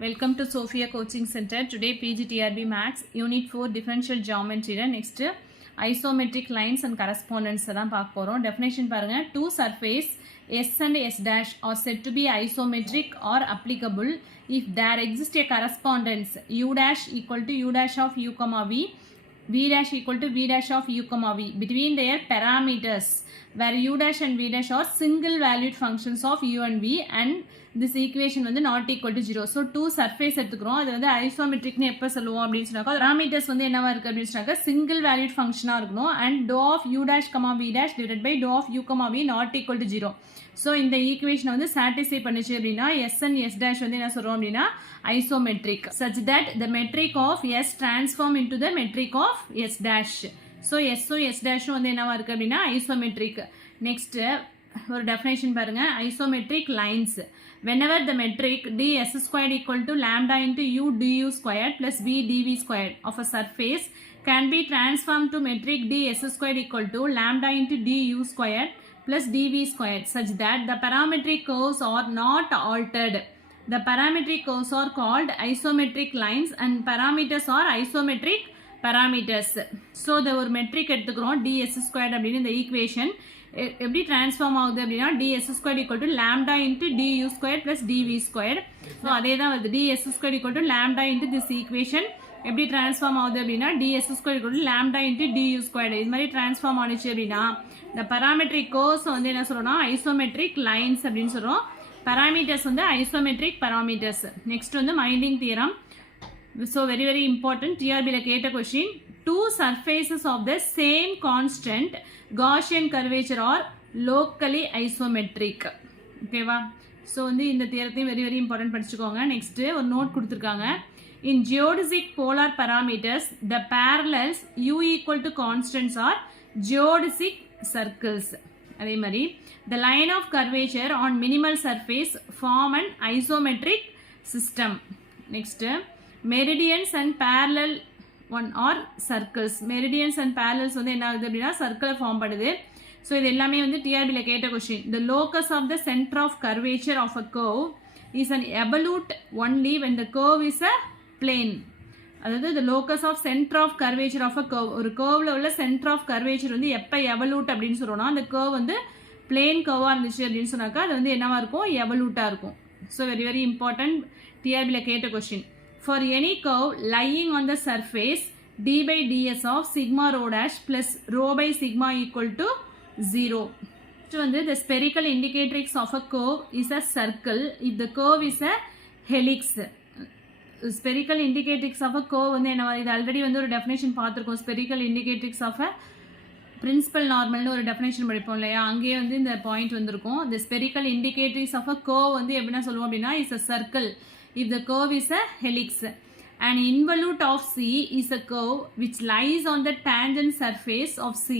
Welcome to Sophia Coaching Center. Today PGTRB Max Unit 4 Differential Geometry. Next isometric lines and correspondence தான் பார்க்க போறோம். Definition பாருங்க. Two surface S and S dash are said to be isometric or applicable if there exists a correspondence U dash equal to U dash of U comma V, V dash equal to V dash of U comma V between their parameters where U dash and V dash are single valued functions of U and V and this equation வந்து not equal to 0. So two surface எடுத்துக்கிறோம். அது வந்து ஐசோமெட்ரிக்னு எப்போ சொல்லுவோம் அப்படின்னு சொன்னாக்கா parameters வந்து என்னவா இருக்கு அப்படின்னு சொன்னாக்கா single valued functionாக இருக்கணும் and dou of U dash comma V dash divided by dou of U comma V not equal to 0. So இந்த ஈக்குவேஷனை வந்து சாட்டிஸ்ஃபை பண்ணிச்சு அப்படின்னா S and S dash வந்து என்ன சொல்கிறோம் அப்படின்னா isometric such that the metric of S transform into the metric of S dash. So எஸ்ஸும் எஸ் டேஷும் வந்து என்னவா இருக்குது அப்படின்னா ஐசோமெட்ரிக். நெக்ஸ்ட்டு ஒரு டெஃபினேஷன் பாருங்கள். Isometric lines whenever the metric ds squared equal to lambda into u du squared plus v dv squared of a surface can be transformed to metric ds squared equal to lambda into du squared plus dv squared such that the parametric curves are not altered. The parametric curves are called isometric lines and parameters are isometric parameters. So the ஒரு matric எடுத்துக்கிறோம் ds squared அப்படின்னு இந்த equation எப்படி transform ஆகுது அப்படின்னா ds squared equal to lambda into du squared plus dv squared. So அதே தான் வருது ds squared equal to lambda into this equation எப்படி டிரான்ஸ்ஃபார்ம் ஆகுது அப்படின்னா ds squared equal to lambda into du squared. இது மாதிரி டிரான்ஸ்ஃபார்ம் ஆனிச்சு அப்படின்னா இந்த பராமெட்ரிக் கோர்ஸ் வந்து என்ன சொல்றோம்னா ஐசோமெட்ரிக் லைன்ஸ் அப்படின்னு சொல்றோம். பராமீட்டர்ஸ் வந்து ஐசோமெட்ரிக் பராமீட்டர்ஸ். நெக்ஸ்ட் வந்து minding theorem. So very important TRB la கேட்ட question, two surfaces of the same constant Gaussian curvature are locally isometric. ஓகேவா? ஸோ வந்து இந்த தியரத்தையும் very important படிச்சுக்கோங்க. நெக்ஸ்ட் ஒரு நோட் கொடுத்துருக்காங்க. In geodesic polar parameters the parallels U equal to constants are geodesic circles. அதே மாதிரி the line of curvature on minimal surface form an isometric system. Next meridians and parallel one are circles. Meridians and parallels வந்து என்ன ஆகுது அப்படின்னா சர்க்கிளை form பண்ணுது. So இது எல்லாமே வந்து டிஆர்பியில் கேட்ட question. The locus of the center of curvature of a curve is an evolute only when the curve is a plane. அதாவது the locus of center of curvature of a curve, ஒரு curveல உள்ள center of curvature வந்து எப்போ evolute அப்படின்னு சொல்றோம்னா அந்த curve வந்து plane curve-ஆ இருந்துச்சு அப்படின்னு சொன்னாக்கா அது வந்து என்னவா இருக்கும் evolute-ஆ இருக்கும். ஸோ very important டிஆர்பியில் கேட்ட question. For any curve lying on the surface d by ds of sigma rho dash plus rho by sigma equal to 0. So the spherical indicatrix of a curve is a circle if the curve is a helix. Spherical indicatrix of a curve வந்து என்ன இது already வந்து ஒரு definition பார்த்துருக்கோம். spherical indicatrix of a principal normalனு ஒரு definition படிப்போம் இல்லையா, அங்கேயே வந்து இந்த பாயிண்ட் வந்திருக்கும். the spherical indicatrix of a curve வந்து எப்படின்னா சொல்லுவோம் அப்படின்னா is a circle if the curve is a helix. An involute of C is a curve which lies on the tangent surface of C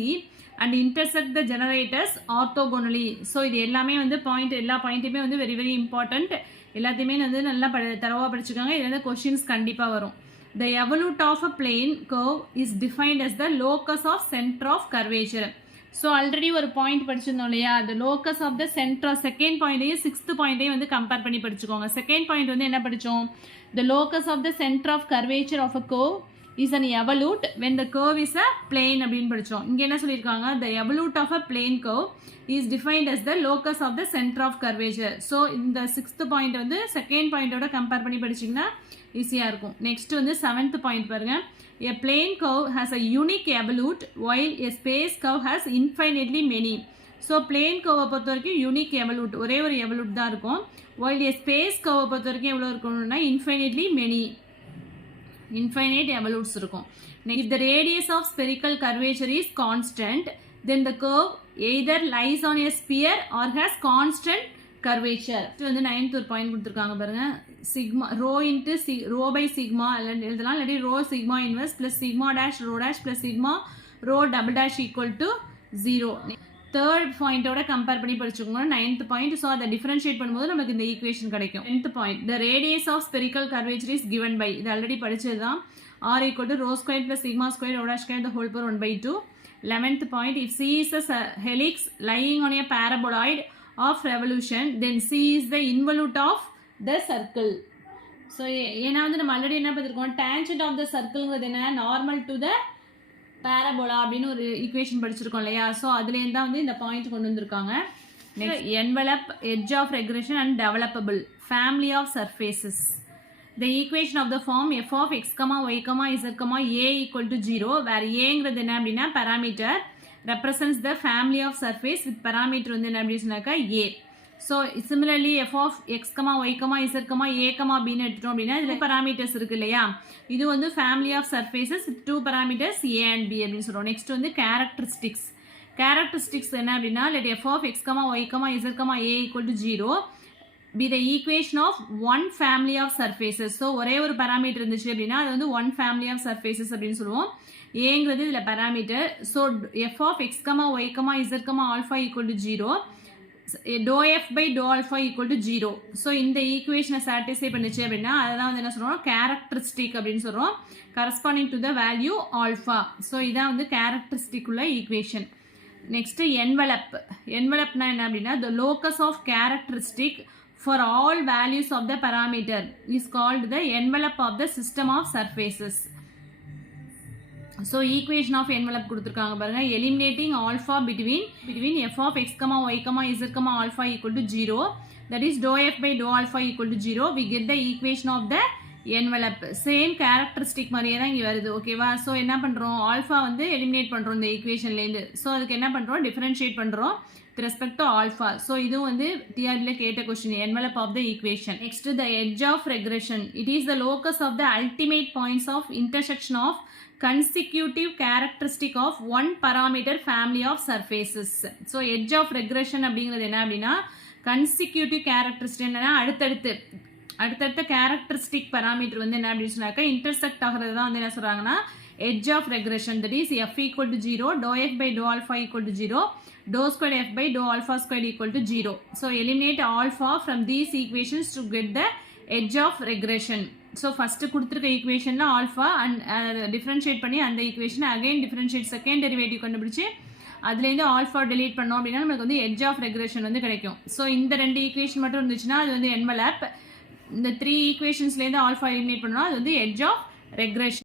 and intersect the generators orthogonally. So இது எல்லாமே வந்து point, எல்லா பாயிண்ட்டுமே வந்து very important. எல்லாத்தையுமே வந்து நல்லா தரவா படிச்சுக்காங்க. இது வந்து கொஸ்டின்ஸ் கண்டிப்பாக வரும். The evolute of a plane curve is defined as the locus of center of curvature. So already ஒரு பாயிண்ட் படிச்சிருந்தோம் இல்லையா, the locus of the center. Second பாயிண்டையும் சிக்ஸ்த் பாயிண்டையும் வந்து கம்பேர் பண்ணி படிச்சுக்கோங்க. செகண்ட் பாயிண்ட் வந்து என்ன படித்தோம், the locus of the center of curvature of a curve is an evolute when the curve is a plane அப்படின்னு படித்தோம். இங்கே என்ன சொல்லியிருக்காங்க, the evolute of a plane curve is defined as the locus of the center of curvature. So இந்த sixth point வந்து second பாயிண்டோட compare பண்ணி படிச்சிங்கன்னா ஈஸியாக இருக்கும். நெக்ஸ்ட் வந்து செவன்த் பாயிண்ட் பாருங்கள். A plane curve has a unique evolute while a space curve has infinitely many. So plane curve பொறுத்த வரைக்கும் unique evolute, ஒரே ஒரு evolute தான் இருக்கும். While a space curve பொறுத்த வரைக்கும் எவ்வளோ இருக்கணும்னா infinitely many, infinite evolutes இருக்கும். If the radius of spherical curvature is constant, then the curve either lies on a sphere or has constant curvature. இது வந்து நைன்த் ஒரு பாயிண்ட் கொடுத்துருக்காங்க பாருங்க. Sigma rho into rho by sigma எழுதலாம், இல்லாட்டி rho sigma inverse plus sigma dash rho dash plus sigma rho double dash equal to 0. Third பாயிண்டோட compare பண்ணி படிச்சுக்கோங்க நைன்த் பாயிண்ட். ஸோ அதை டிஃபரன்ஷியேட் பண்ணும்போது நமக்கு இந்த ஈக்குவேஷன் கிடைக்கும். 10th point, the radius of spherical curvature is given by, இது already படிச்சது தான், R equal to rho square plus sigma square rho dash square the whole power 1/2. 11th point, if C is a helix lying on a paraboloid of revolution then C is the involute of the circle. So ஏன்னா வந்து நம்ம already என்ன பார்த்துருக்கோம், tangent of the சர்க்கிள்ங்கிறது என்ன, normal to the parabola அப்படின்னு ஒரு equation படிச்சிருக்கோம் இல்லையா. ஸோ அதுலேருந்து தான் வந்து இந்த பாயிண்ட் கொண்டு வந்திருக்காங்க. Next envelope, edge of regression and developable, family of surfaces. The equation of the form f of x, y, z, a equal to 0, where a ங்கிறது என்ன அப்படின்னா parameter represents the family of surface with parameter வந்து என்ன அப்படி சொன்னாக்கா a. So similarly f of x, y, z, a, b ன்னு எடுத்துட்டோம் அப்படின்னா இதுல parameters இருக்கு இல்லையா. இது வந்து family of surfaces with two parameters a and b அப்படின்னு சொல்றோம். நெக்ஸ்ட் வந்து characteristics. Characteristics என்ன அப்படின்னா let f of x, y, z, a equal to 0 be the equation of one family of surfaces. So ஒரே ஒரு parameter இருந்துச்சு அப்படின்னா அது வந்து one family of surfaces அப்படின்னு சொல்லுவோம். ஏங்கிறது இதுல parameter. So f of x, y, z, alpha equal to 0, dou f by dou alpha equal to 0. So இந்த ஈக்குவேஷனை சாட்டிஸ்ஃபை பண்ணிச்சு அப்படின்னா அதெல்லாம் வந்து என்ன சொல்றோம், கேரக்டரிஸ்டிக் அப்படின்னு சொல்றோம், corresponding to the value alpha. So இதான் வந்து கேரக்டரிஸ்டிக் உள்ள ஈக்குவேஷன். Next envelope. என்வலப்னா என்ன அப்படின்னா the locus of characteristic for all values of the parameter is called the envelope of the system of surfaces. So equation of envelope கொடுத்திருக்காங்க பாருங்க. Eliminating alpha between f of x, y, z, alpha equal to 0, that is dou f by dou alpha equal to 0, we get the equation of the envelope. Same characteristic மாதிரியே தான் இங்க வருது. ஓகேவா. So என்ன பண்றோம், alpha வந்து eliminate பண்றோம் இந்த ஈக்குவேஷன்லேருந்து. ஸோ அதுக்கு என்ன பண்றோம், டிஃபரன்ஷியேட் பண்றோம் with respect to alpha. So இதுவும் வந்து TRB ல கேட்ட question, envelope of the equation. Next the edge of regression. It is the locus of the ultimate points of intersection of consecutive characteristic of one parameter family of surfaces. So edge of regression அப்படிங்கிறது என்ன அப்படின்னா consecutive characteristic என்னன்னா அடுத்தடுத்த characteristic parameter வந்து என்ன அப்படின்னு சொன்னாக்கா intersect ஆகிறது தான் வந்து என்ன சொல்றாங்கன்னா edge of regression, that is f equal to 0, dou f by dou alpha equal to 0, dou squared f by dou alpha squared equal to 0. So eliminate alpha from these equations to get the edge of regression. So first கொடுத்திருக்க equationல alpha and differentiate பண்ணி அந்த equation again differentiate second derivative கண்டுபிடிச்சு அதுலேருந்து alpha delete பண்ணோம் அப்படின்னா நமக்கு வந்து edge of regression வந்து கிடைக்கும். ஸோ இந்த ரெண்டு ஈக்குவேஷன் மட்டும் இருந்துச்சுன்னா அது வந்து envelope. இந்த 3 ஈக்குவேஷன்ஸ்லேருந்து alpha eliminate பண்ணோம்னா அது வந்து edge of regression.